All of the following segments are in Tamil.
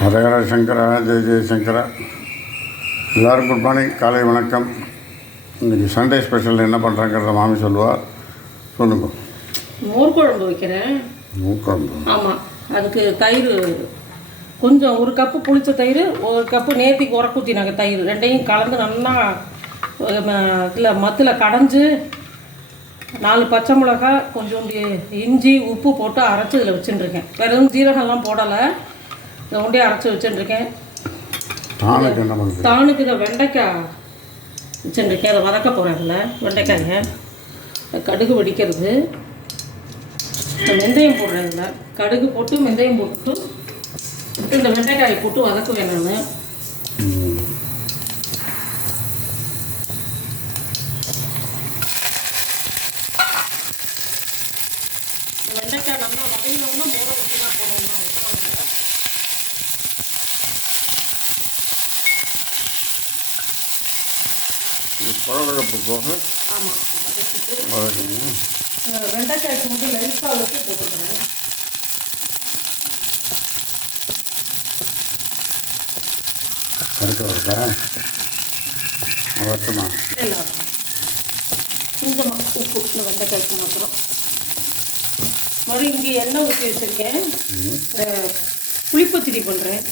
ஹரஹர சங்கரா, ஜெய ஜெயசங்கரா. எல்லோரும் குட் மார்னிங், காலை வணக்கம். இன்றைக்கி சண்டே ஸ்பெஷல் என்ன பண்ணுறாங்கிறத மாமி சொல்லுவா. சொல்லுங்க. மோர் குழம்பு வைக்கிறேன். மோர் குழம்பு? ஆமாம். அதுக்கு தயிர் கொஞ்சம், ஒரு கப்பு புளிச்ச தயிர், ஒரு கப்பு நேர்த்திக்கு உரக்கூத்தினாங்க தயிர், ரெண்டையும் கலந்து நல்லா இதில் மத்தில் கடைஞ்சி 4 பச்சை மிளகா, கொஞ்சோண்டு இஞ்சி, உப்பு போட்டு அரைச்சி இதில் வச்சுட்டுருக்கேன். வெறும் ஜீரகம்லாம் போடலை, இதை ஒன்றே அரைச்சி வச்சுட்டுருக்கேன். தானுக்கு இதை வெண்டைக்காய் வச்சுட்டுருக்கேன். அதை வதக்க போகிறேன். இதில் வெண்டைக்காயை கடுகு வெடிக்கிறது, வெந்தயம் போடுறேன். இதில் கடுகு போட்டு வெந்தயம் போட்டு இந்த வெண்டைக்காயை போட்டு வதக்குவேன் நான். வெண்டைக்காய் நல்லா வதங்கினோம்னா மோரை ஊற்றினா போடணும்னா ஊற்றணும். குழம்பு போக ஆமாம், வதக்கிட்டு வெண்டைக்காய்க்கு வந்து லைட்டாக வச்சு போட்டுக்கிறேன். கருக்க வருதா? வருத்தமா? இல்லை, கொஞ்சமாக உப்பு இந்த வெண்டைக்காய்க்கு மாத்திரம். மறுபடியும் இங்கே எண்ணெய் ஊற்றி வச்சுருக்கேன். புளிப்பச்சடி பண்ணுறேன்.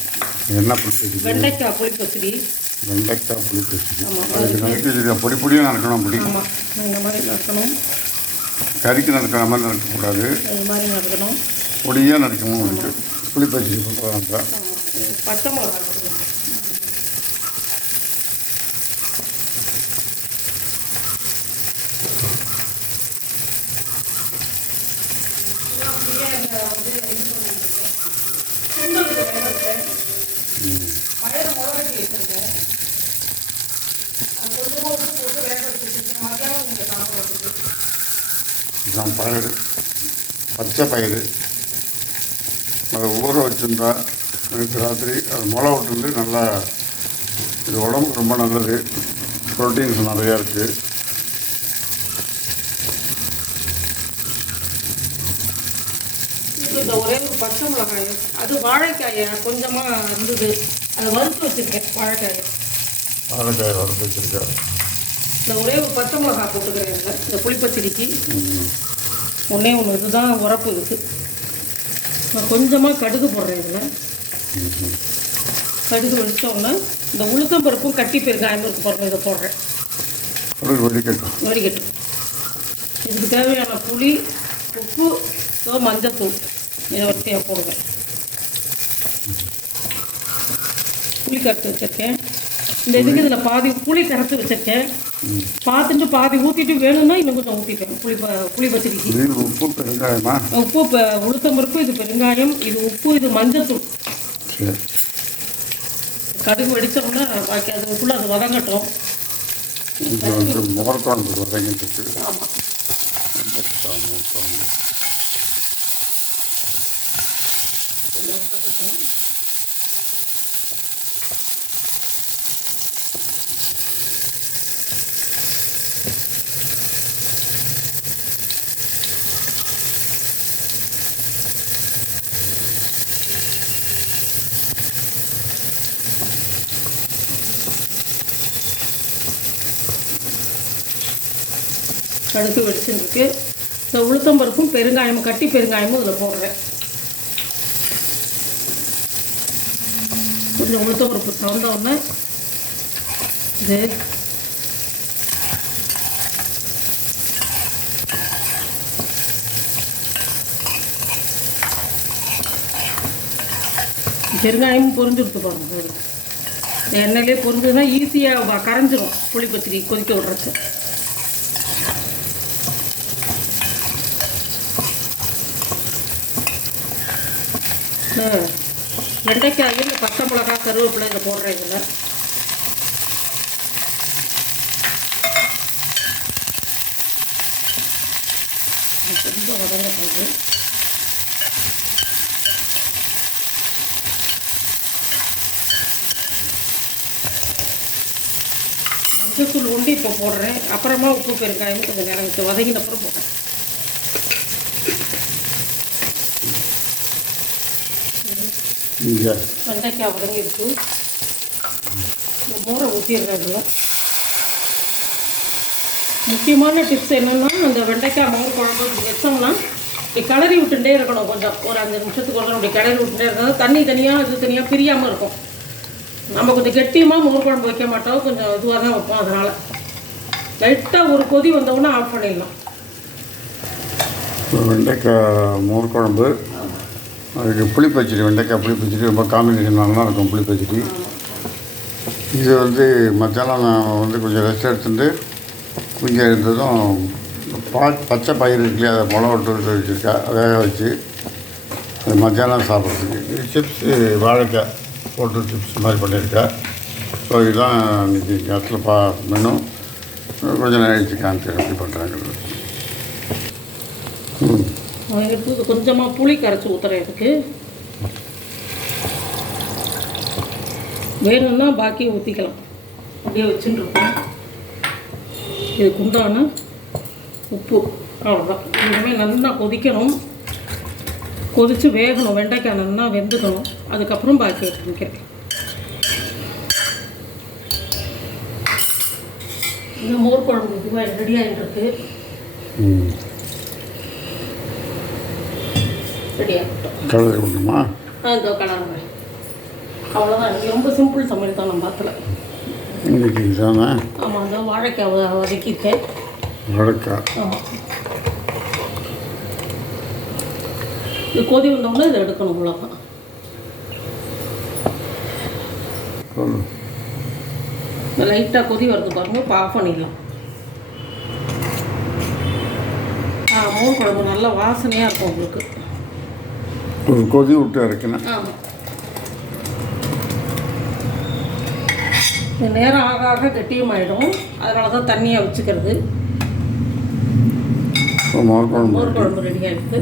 என்ன புளிப்பச்சடி? வெண்டைக்காய் புளிப்பச்சடி. வெண்டைக்காய் புளிப்பச்சடி. ஆமாம், அதுக்கு நறுக்கி பொடி பொடியாக நறுக்கணும். அப்படி? ஆமாம், இந்த மாதிரி நறுக்கணும். கறிக்கு நறுக்கிற மாதிரி நறுக்கக்கூடாது, இது மாதிரி நறுக்கணும். பொடியாக நறுக்கணும். உங்களுக்கு புளிப்பச்சடி பண்ணுறாங்க. பச்சை மிளகா பயிறு, பச்சை பயிறு அதை ஊற வச்சுருந்தா எனக்கு ராத்திரி அது முளை விட்டுருந்து நல்லா. இது உடம்புக்கு ரொம்ப நல்லது, ப்ரோட்டீன்ஸ் நிறையா இருக்குது. இந்த ஒரே ஒரு பச்சை மிளகாய், அது வாழைக்காயை கொஞ்சமாக இருந்தது, அதை வறுத்து வச்சுருக்கேன். வாழைக்காயை வறுத்து வச்சுருக்கேன். இந்த ஒரே ஒரு பச்சை மிளகாய் போட்டுக்கிறேன் இந்த புளிப்பச்சடிக்கு. ஒன்றே ஒன்று இதுதான் உரப்பு இருக்குது. நான் கொஞ்சமாக கடுகு போடுறேன். இதில் கடுகு வெடித்தோன்னா இந்த உளுத்தம் பருப்பும் கட்டி பெருங்காயம் இருக்கு பாருங்கள், இதை போடுறேன். வடிகட்டும். இதுக்கு தேவையான புளி, உப்பு, மஞ்சத்தூள் இதை வரிசையாக போடுவேன். புளி கரைச்சி வச்சுருக்கேன். இந்த இதுக்கு இதில் பாதி புளி கரைச்சி வச்சுருக்கேன். பார்த்துட்டு பாதி ஊற்றிட்டு வேணும்னா இன்னும் கொஞ்சம் ஊற்றிப்பேன். புளி பச்சடிக்கு உப்பு, பெருங்காயமா? உப்பு, உளுத்தம் பருப்பு, இது பெருங்காயம், இது உப்பு, இது மஞ்சத்தூள். கடுகு வெடித்தோம்னா பாக்கி அதுக்குள்ளே அது வதங்கட்டும். மோர் குழம்பு வதங்கிட்டு. ஆமாம், கடுகு வெடிச்சுருக்கு. இந்த உளுத்தம் பருப்பும் பெருங்காயமும் கட்டி பெருங்காயமும் இதில் போடுறேன். கொஞ்சம் உளுத்தம் பருப்பு தவந்தோடனே இது பெருங்காயமும் பொரிஞ்சு கொடுத்து பாருங்கள். எண்ணெயிலே பொரிஞ்சதுன்னா ஈஸியாக கரைஞ்சிரும். புளி பச்சடி கொதிக்க விட்றச்சு. வெண்டைக்காய், இந்த பச்சை மிளகாய், கருவேப்பிலை இதை போடுறேன். இதில் கொஞ்சம் வதங்க போகுது. மஞ்சத்தூள் உண்டு இப்போ போடுறேன். அப்புறமா உப்பு பெருங்காயம் கொஞ்சம் நேரம் வதங்கின அப்புறம் போடுறேன். இங்கே வெண்டைக்காய் வதங்கிருக்கு. இந்த மோரை ஊற்றிடுறதுல முக்கியமான டிப்ஸ் என்னென்னா, அந்த வெண்டைக்காய் மோர் குழம்பு வச்சோம்னா இப்படி கிளறி விட்டுட்டே இருக்கணும். கொஞ்சம் ஒரு 5 நிமிஷத்துக்கு ஒரு அப்படி கிளறி விட்டுட்டே இருந்தால் தண்ணி தனியாக இது தனியாக பிரியாமல் இருக்கும். நம்ம கொஞ்சம் கெட்டியமாக மோர் குழம்பு வைக்க மாட்டோம், கொஞ்சம் இதுவாக தான் வைப்போம். அதனால் லைட்டாக ஒரு கொதி வந்தவுடனே ஆஃப் பண்ணிடலாம். வெண்டைக்காய் மோர் குழம்பு, அதுக்கு புளி பச்சடி, வெண்டைக்காய் புளி பச்சடி ரொம்ப காம்பினேஷன் நல்லா இருக்கும். புளி பச்சடி இது வந்து மத்தியானம் நான் வந்து கொஞ்சம் ரெஸ்ட் எடுத்துட்டு கொஞ்சம் இருந்ததும் பச்சை பயிர் இருக்குல்லையே, அதை மிளகா விட்டு வச்சுருக்கா, வேக வச்சு அது மத்தியானம் சாப்பிட்றதுக்கு. சிப்ஸு வாழைக்காய் போட்டு சிப்ஸ் மாதிரி பண்ணியிருக்கா. ஸோ இதுதான் இன்றைக்கி இடத்துல மெனு. கொஞ்சம் நேரம் காமிக்கிறேன் எப்படி பண்ணுறாங்கிறது. எடுத்து கொஞ்சமாக புளி கரைச்சி ஊற்றுறேன். இதுக்கு வேணும்னா பாக்கி ஊற்றிக்கலாம். அப்படியே வச்சுட்டுருக்கோம். இதுக்கு உண்டான உப்பு அவ்வளோதான். இனிமேல் நல்லா கொதிக்கணும், கொதித்து வேகணும், வெண்டைக்காய் நல்லா வெந்துக்கணும். அதுக்கப்புறம் பாக்கி எடுத்துக்கிறேன். இந்த மோர் குழம்பு இதுவாக ரெடி ஆகிட்டுருக்கு. ரெடி ஆகட்டும். கலர் விடணுமா? இதோ கலருங்க. அவ்வளோதான். எனக்கு ரொம்ப சிம்பிள் சமையல் தான். நம்ம பார்த்துல இன்னைக்கு தானே. ஆமாம், அந்த வாழைக்காய் வதக்கியிருக்கேன். வாழைக்காய் ஆமாம். இது கொதி வந்தோம்னா இதை எடுக்கணும். அவ்வளோதான். இந்த லைட்டாக கொதி வருது பாருங்க, இப்போ ஆஃப் பண்ணிடலாம். மோர் குழம்பு நல்லா வாசனையாக இருக்கும் உங்களுக்கு. ஒரு கொதி விட்டு இறக்கணும். ஆமாம். இந்த நேரம் ஆக ஆக கெட்டியும் ஆகிடும். அதனால தான் தண்ணியாக வச்சுக்கிறது. மோர் குழம்பு ரெடி ஆகிடுது.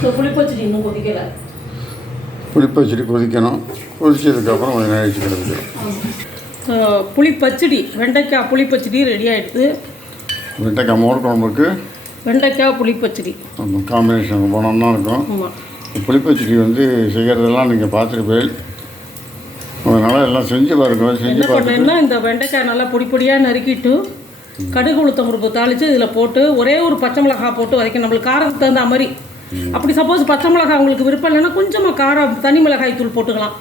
ஸோ புளிப்பச்சடி இன்னும் கொதிக்கலை. புளிப்பச்சடி கொதிக்கணும். கொதிச்சதுக்கப்புறம் கொஞ்சம் நேரம் வச்சுக்கிறது. புளிப்பச்சடி, வெண்டைக்காய் புளிப்பச்சடி ரெடி ஆகிடுது. வெண்டைக்காய் மோர் குழம்புக்கு வெண்டைக்காய் புளிப்பச்சடி காம்பினேஷன் போனோம்னா இருக்கும். ஆமாம். புளிப்பச்சடி வந்து செய்கிறதெல்லாம் நீங்கள் பார்த்துருப்பேன். அதனால் எல்லாம் செஞ்சு பாருங்க. செஞ்சு பார்த்தீங்கன்னா இந்த வெண்டைக்காய் நல்லா பொடி பொடியாக நறுக்கிட்டு கடுகு உளுத்தம் பருப்பு தாளித்து இதில் போட்டு ஒரே ஒரு பச்சை மிளகாய் போட்டு வதக்கி நம்மளுக்கு காரத்துக்கு தகுந்த மாதிரி. அப்படி சப்போஸ் பச்சை மிளகாய் உங்களுக்கு விருப்பம் இல்லைன்னா கொஞ்சமாக காரம் தனி மிளகாய் தூள் போட்டுக்கலாம்.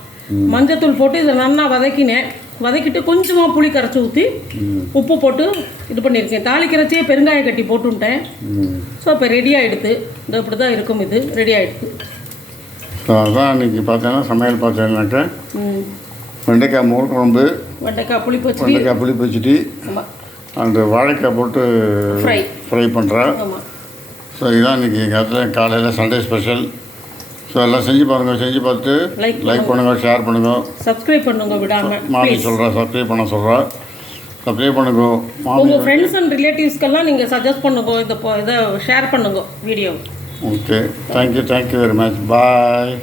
மஞ்சத்தூள் போட்டு இதை நல்லா வதக்கினேன். வதக்கிட்டு கொஞ்சமாக புளி கரைச்சி ஊற்றி உப்பு போட்டு இது பண்ணியிருக்கேன். தாளிக்கிறச்சே பெருங்காய கட்டி போட்டுவிட்டேன். ஸோ இப்போ ரெடி ஆகிடுது. இந்த இப்படி தான் இருக்கும். இது ரெடி ஆகிடுது. ஸோ அதான் இன்றைக்கி பார்த்தேன்னா சமையல் பார்த்தேன்னாக்கா வெண்டைக்காய் மோர் குழம்பு, வெண்டைக்காய் புளிப்பச்சடி, அந்த வாழைக்காய் போட்டு ஃப்ரை பண்ணுறேன். ஸோ இதுதான் இன்றைக்கி எங்கள் இடத்துல காலையில் சண்டே ஸ்பெஷல். ஸோ எல்லாம் செஞ்சு பாருங்கள். செஞ்சு பார்த்து லைக் பண்ணுங்கள், ஷேர் பண்ணுங்கள், சப்ஸ்கிரைப் பண்ணுங்கள் விடாமல். மாமி சொல்கிறேன், சப்ஸ்கிரைப் பண்ண சொல்கிறேன். சப்ஸ்கிரைப் பண்ணுங்க. உங்கள் ஃப்ரெண்ட்ஸ் அண்ட் ரிலேட்டிவ்ஸ்க்கெல்லாம் நீங்கள் சஜஸ்ட் பண்ணுங்க. இதை ஷேர் பண்ணுங்க video. Okay, thank you very much. பாய்.